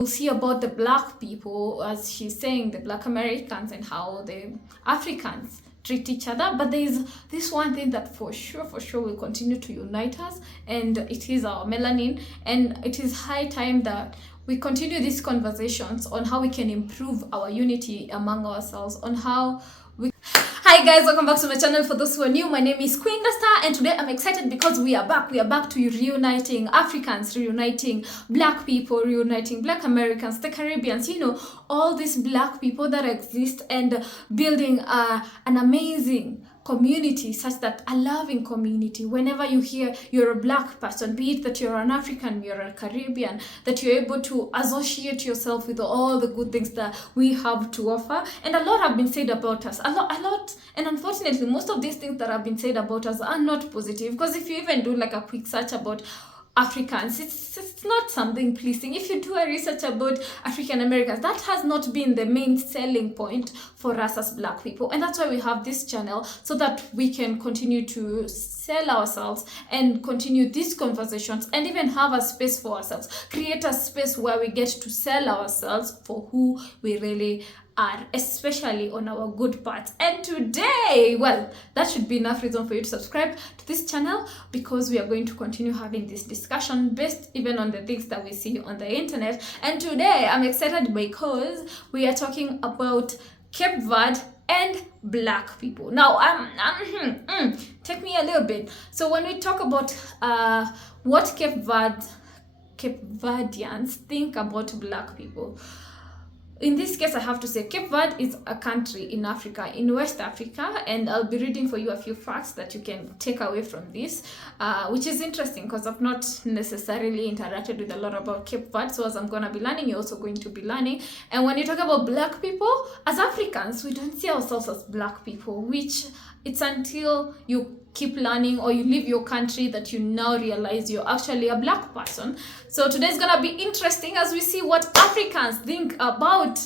We'll see about the black people, as she's saying, the black Americans, and how the Africans treat each other. But there is this one thing that for sure will continue to unite us, and it is our melanin. And it is high time that we continue these conversations on how we can improve our unity among ourselves, on how we... Hi guys, welcome back to my channel. For those who are new, my name is Queen Star, and today I'm excited because we are back to reuniting Africans, reuniting black people, reuniting black Americans, the Caribbeans, you know, all these black people that exist, and building an amazing community, such that a loving community. Whenever you hear you're a black person, be it that you're an African, you're a Caribbean, that you're able to associate yourself with all the good things that we have to offer. And a lot have been said about us, a lot, and unfortunately most of these things that have been said about us are not positive, because if you even do like a quick search about Africans, it's not something pleasing. If you do a research about African Americans, that has not been the main selling point for us as black people. And that's why we have this channel, so that we can continue to sell ourselves and continue these conversations, and even have a space for ourselves, create a space where we get to sell ourselves for who we really are, especially on our good parts. And today, well, that should be enough reason for you to subscribe to this channel, because we are going to continue having this discussion based even on the things that we see on the internet. And today I'm excited because we are talking about Cape Verde and black people. Now, take me a little bit. So when we talk about what Cape Verdeans think about black people, in this case, I have to say Cape Verde is a country in Africa, in West Africa, and I'll be reading for you a few facts that you can take away from this, which is interesting because I've not necessarily interacted with a lot about Cape Verde. So as I'm going to be learning, you're also going to be learning. And when you talk about black people, as Africans, we don't see ourselves as black people, which it's until you keep learning or you leave your country that you now realize you're actually a black person. So today's gonna be interesting as we see what Africans think about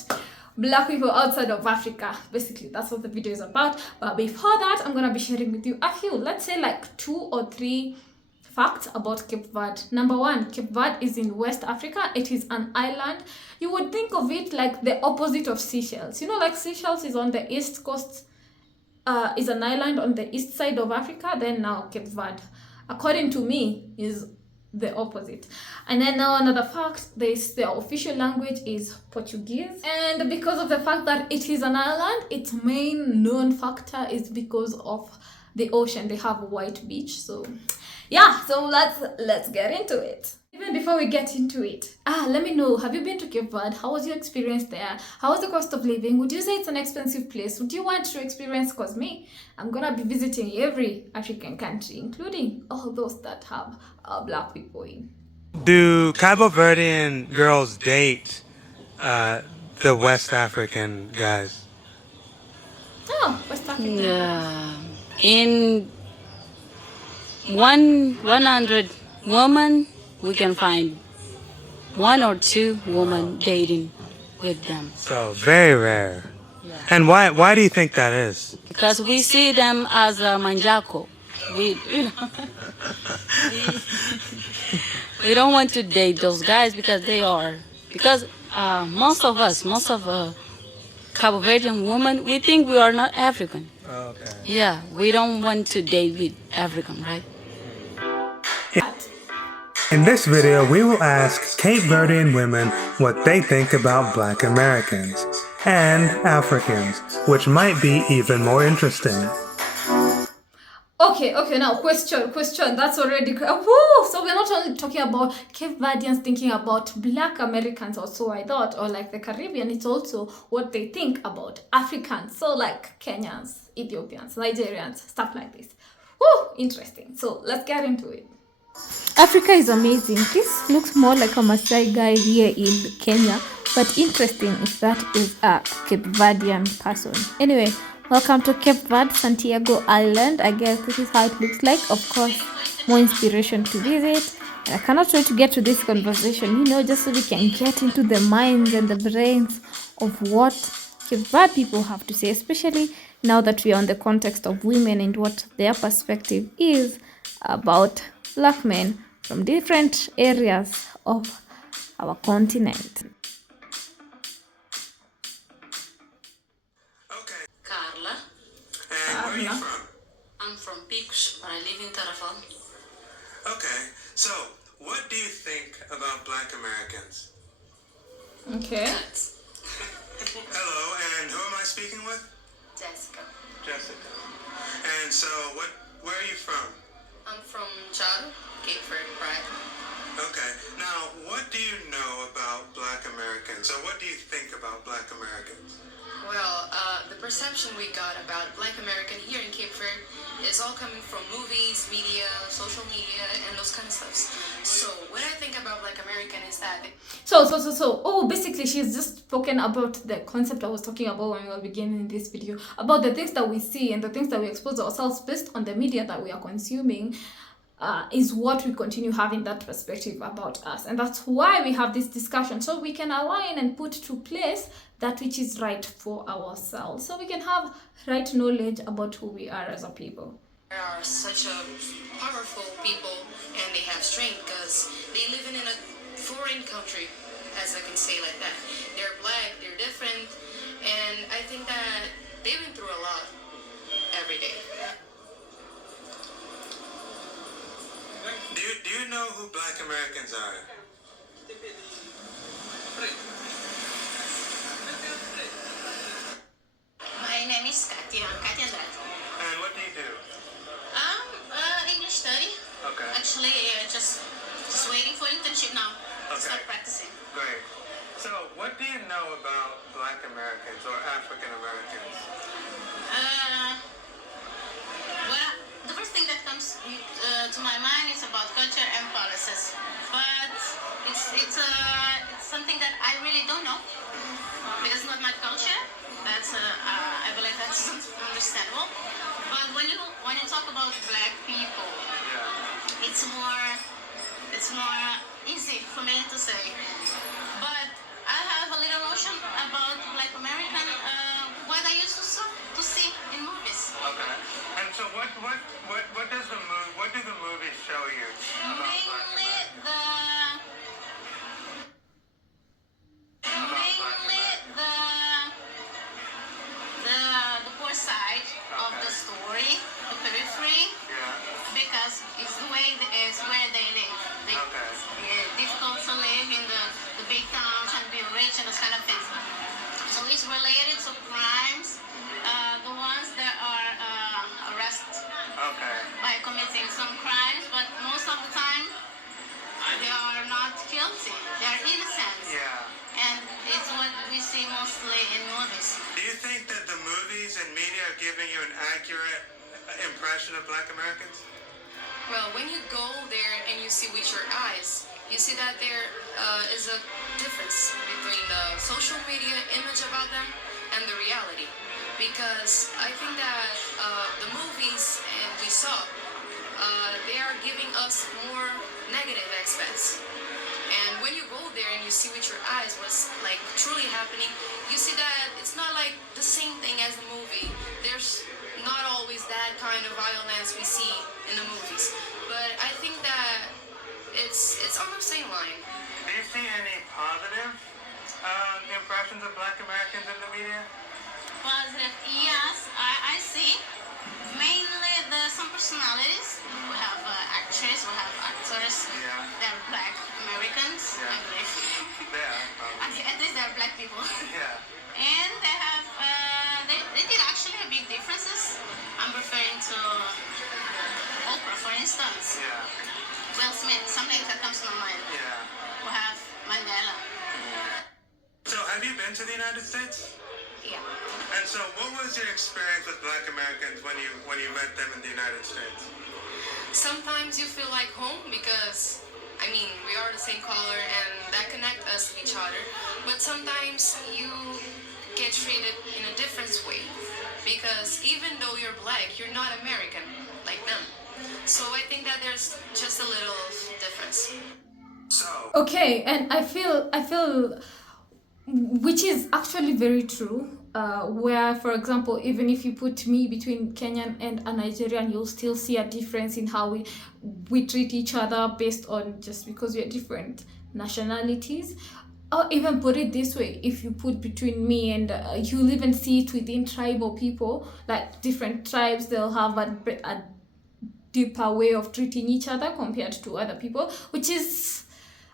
black people outside of Africa. Basically, that's what the video is about. But before that, I'm gonna be sharing with you a few, let's say like 2 or 3 facts about Cape Verde. Number 1, Cape Verde is in West Africa. It is an island. You would think of it like the opposite of Seychelles. You know, like Seychelles is on the east coast, is an island on the east side of Africa. Then now Cape Verde, according to me, is the opposite. And then now another fact, their official language is Portuguese. And because of the fact that it is an island, its main known factor is because of the ocean. They have a white beach. So yeah, so let's get into it. Even before we get into it, let me know, have you been to Cape Verde? How was your experience there? How was the cost of living? Would you say it's an expensive place? Would you want to experience? Because me, I'm gonna be visiting every African country, including all those that have black people in. Do Cabo Verdean girls date the West African guys? Oh, West African. In 100 women, we can find 1 or 2 women dating with them. So very rare. Yeah. And why do you think that is? Because we see them as a manjaco. We don't want to date those guys because most of Cabo Verdean women, we think we are not African. Okay. Yeah, we don't want to date with African, right? In this video, we will ask Cape Verdean women what they think about black Americans and Africans, which might be even more interesting. Okay, now question. That's already... Woo! So we're not only talking about Cape Verdeans thinking about black Americans, or so I thought, or like the Caribbean, it's also what they think about Africans. So like Kenyans, Ethiopians, Nigerians, stuff like this. Woo! Interesting. So let's get into it. Africa is amazing. This looks more like a Maasai guy here in Kenya, but interesting is that is a Cape Verdean person. Anyway, welcome to Cape Verde, Santiago Island. I guess this is how it looks like. Of course, more inspiration to visit. And I cannot wait to get to this conversation, just so we can get into the minds and the brains of what Cape Verde people have to say, especially now that we are on the context of women and what their perspective is about black men from different areas of our continent. Picos, but I live in Tarrafal. Okay, so what do you think about Black Americans? Okay. Hello, and who am I speaking with? Jessica. Jessica. And so, where are you from? I'm from Charo, Cape Verde Pride. Okay, now what do you know about Black Americans? Or what do you think about Black Americans? Well, the perception we got about Black American here in Cape Verde is all coming from movies, media, social media, and those kind of stuff. So what I think about Black American is that oh, basically she's just spoken about the concept I was talking about when we were beginning this video, about the things that we see and the things that we expose ourselves based on the media that we are consuming. Is what we continue having that perspective about us, and that's why we have this discussion, so we can align and put to place that which is right for ourselves, so we can have right knowledge about who we are as a people. there are such a powerful people and they have strength because they live in a foreign country, as I can say like that. They're black, they're different, and I think that they've been through a lot every day. Do you know who Black Americans are? My name is Katia Andrade. And what do you do? English study. Okay. Actually, just waiting for internship now. Okay. Start practicing. Great. So, what do you know about Black Americans or African Americans? Well, the first thing that comes to my mind is about culture and policies, but it's something that I really don't know because it's not my culture. That's I believe that's understandable. But when you talk about black people, Yeah. it's more easy for me to say. But I have a little notion about Black American what I used to see in movies. Okay. And so, what do the movies show you about Black Mainly Americans? the poor side of the story, the periphery, Yeah. because it's the way is where they live. Okay. It's difficult to live in the big towns and be rich and those kind of things. So it's related to crimes, the ones that are arrested Okay. by committing some crimes, but most of the time they are not guilty. They are innocent. Yeah. And it's what we see mostly in movies. Do you think that the movies and media are giving you an accurate impression of Black Americans? Well, when you go there and you see with your eyes, you see that there is a difference between the social media image about them and the reality. Because I think that the movies and we saw, they are giving us more negative aspects. And when you go there and you see with your eyes what's like truly happening, you see that it's not like the same thing as the movie. There's not always that kind of violence we see in the movies. But I think that it's on the same line. Do you see any positive impressions of Black Americans in the media? Positive, yes, I see. Mainly some personalities. We have actors, we have actors. Yeah. They're Black Americans, Yeah. I believe. Yeah. At least they're Black people. Yeah. And they have, they did actually have big differences. I'm referring to Oprah, for instance. Yeah. Will Smith, something that comes to my mind. Yeah. We have Mandela. So, have you been to the United States? Yeah. And so, what was your experience with Black Americans when you met them in the United States? Sometimes you feel like home because, I mean, we are the same color and that connect us to each other. But sometimes you get treated in a different way because even though you're black, you're not American like them. So I think that there's just a little difference. So, Okay, and I feel which is actually very true, where, for example, even if you put me between Kenyan and a Nigerian, you'll still see a difference in how we treat each other based on just because we're different nationalities. Or even put it this way, if you put between me and you'll even see it within tribal people, like different tribes, they'll have a deeper way of treating each other compared to other people, which is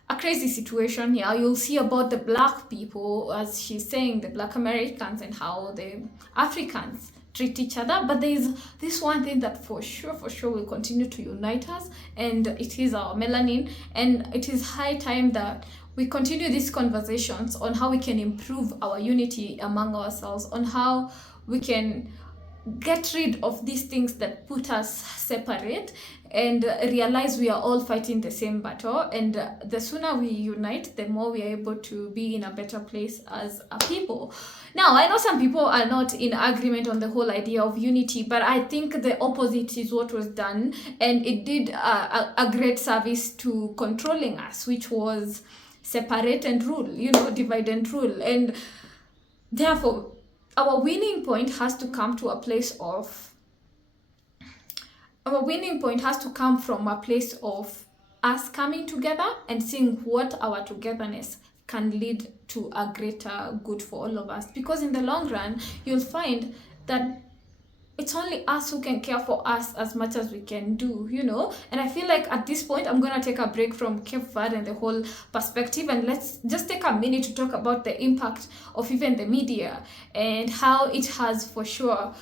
a crazy situation here. You'll see about the black people, as she's saying, the black Americans, and how the Africans treat each other. But there is this one thing that for sure will continue to unite us, and it is our melanin. And it is high time that we continue these conversations on how we can improve our unity among ourselves, on how we can get rid of these things that put us separate, and realize we are all fighting the same battle. And the sooner we unite, the more we are able to be in a better place as a people. Now, I know some people are not in agreement on the whole idea of unity, but I think the opposite is what was done, and it did a great service to controlling us, which was separate and rule, divide and rule. And therefore, our winning point has to come from a place of us coming together and seeing what our togetherness can lead to a greater good for all of us. Because in the long run, you'll find that it's only us who can care for us as much as we can do, And I feel like at this point, I'm going to take a break from Cape Verde and the whole perspective, and let's just take a minute to talk about the impact of even the media and how it has for sure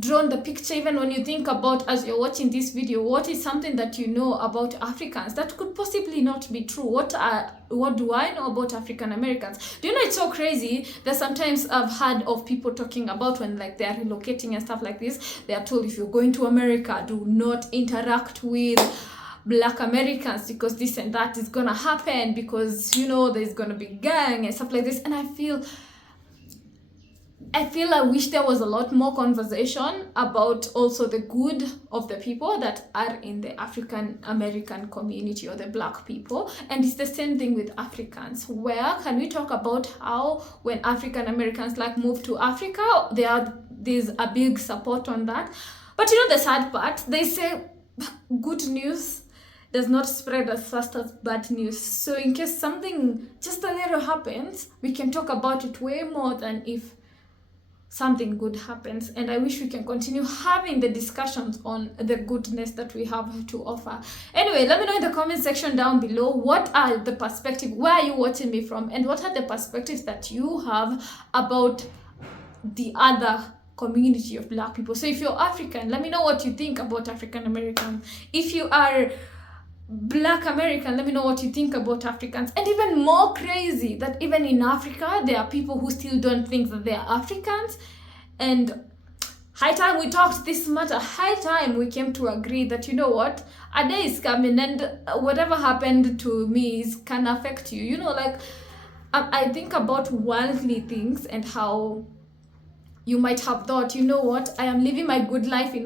drawn the picture. Even when you think about, as you're watching this video, what is something that you know about Africans that could possibly not be true? What do I know about African Americans? Do you know, it's so crazy that sometimes I've heard of people talking about when like they are relocating and stuff like this, they are told, if you're going to America, do not interact with black Americans because this and that is gonna happen, because there's gonna be gang and stuff like this. And I feel I wish there was a lot more conversation about also the good of the people that are in the African American community, or the black people. And it's the same thing with Africans. Where can we talk about how when African Americans move to Africa, there's a big support on that. But the sad part, they say good news does not spread as fast as bad news. So in case something just a little happens, we can talk about it way more than if something good happens. And I wish we can continue having the discussions on the goodness that we have to offer. Anyway, let me know in the comment section down below, what are the perspectives, where are you watching me from, and what are the perspectives that you have about the other community of black people. So if you're African, let me know what you think about African Americans. If you are Black American, let me know what you think about Africans. And even more crazy, that even in Africa, there are people who still don't think that they are Africans. And high time we talked this matter, high time we came to agree that, a day is coming, and whatever happened to me can affect you. I think about worldly things and how you might have thought, I am living my good life in